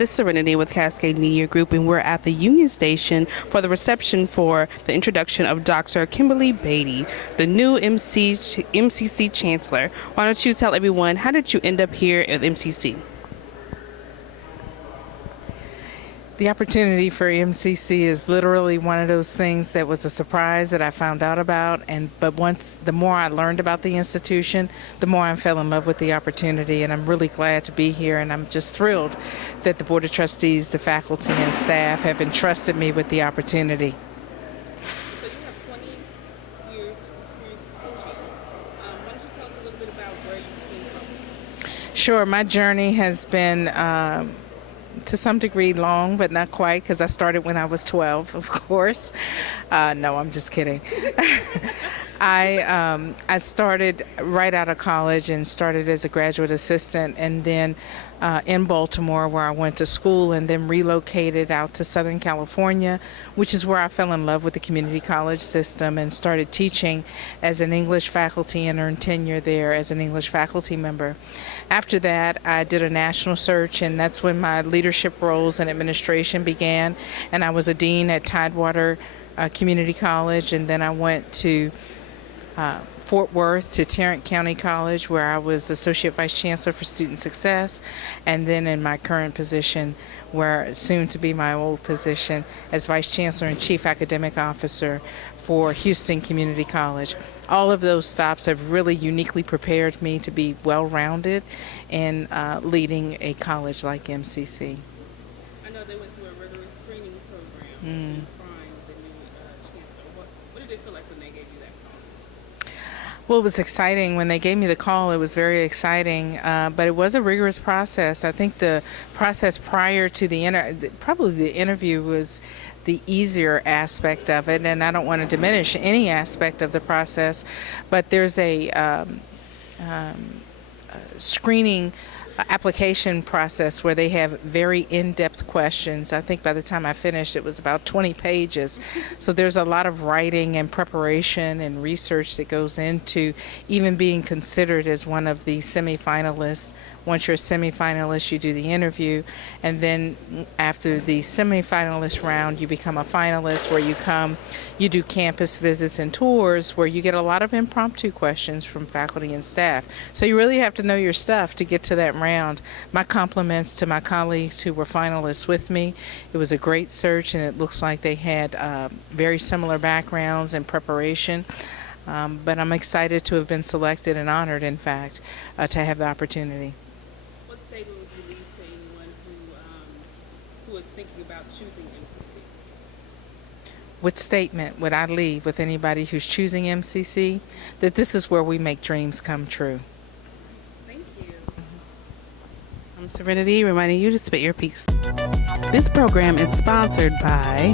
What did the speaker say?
This is Serenity with Cascade Media Group, and we're at the Union Station for the reception for the introduction of Dr. Kimberly Beatty, the new MCC chancellor. Why don't you tell everyone, how did you end up here at MCC? The opportunity for MCC is literally one of those things that was a surprise that I found out about, but the more I learned about the institution, the more I fell in love with the opportunity, and I'm really glad to be here, and I'm just thrilled that the Board of Trustees, the faculty, and staff have entrusted me with the opportunity. So you have 20 years of experience teaching. Why don't you tell us a little bit about where you came from? Sure, my journey has been to some degree long, but not quite, because I started when I was 12, of course. No, I'm just kidding. I started right out of college and started as a graduate assistant, and then in Baltimore, where I went to school, and then relocated out to Southern California, which is where I fell in love with the community college system and started teaching as an English faculty and earned tenure there as an English faculty member. After that, I did a national search, and that's when my leadership roles in administration began, and I was a dean at Tidewater Community College, and then I went to Fort Worth to Tarrant County College, where I was Associate Vice Chancellor for Student Success, and then in my current position, where soon to be my old position, as Vice Chancellor and Chief Academic Officer for Houston Community College. All of those stops have really uniquely prepared me to be well-rounded in leading a college like MCC. I know they went through a rigorous screening program to find the new chancellor. What did it feel like when they gave you that call? Well, it was exciting. When they gave me the call, it was very exciting, but it was a rigorous process. I think the process prior to probably the interview was the easier aspect of it, and I don't want to diminish any aspect of the process, but there's a screening application process where they have very in-depth questions. I think by the time I finished, it was about 20 pages. So there's a lot of writing and preparation and research that goes into even being considered as one of the semifinalists. Once you're a semifinalist, you do the interview, and then after the semifinalist round, you become a finalist, where you do campus visits and tours, where you get a lot of impromptu questions from faculty and staff. So you really have to know your stuff to get to that round. My compliments to my colleagues who were finalists with me. It was a great search, and it looks like they had very similar backgrounds and preparation. But I'm excited to have been selected and honored, in fact, to have the opportunity. What statement would you leave to anyone who is thinking about choosing MCC? What statement would I leave with anybody who's choosing MCC? That this is where we make dreams come true. Thank you. I'm Serenity, reminding you to spit your piece. This program is sponsored by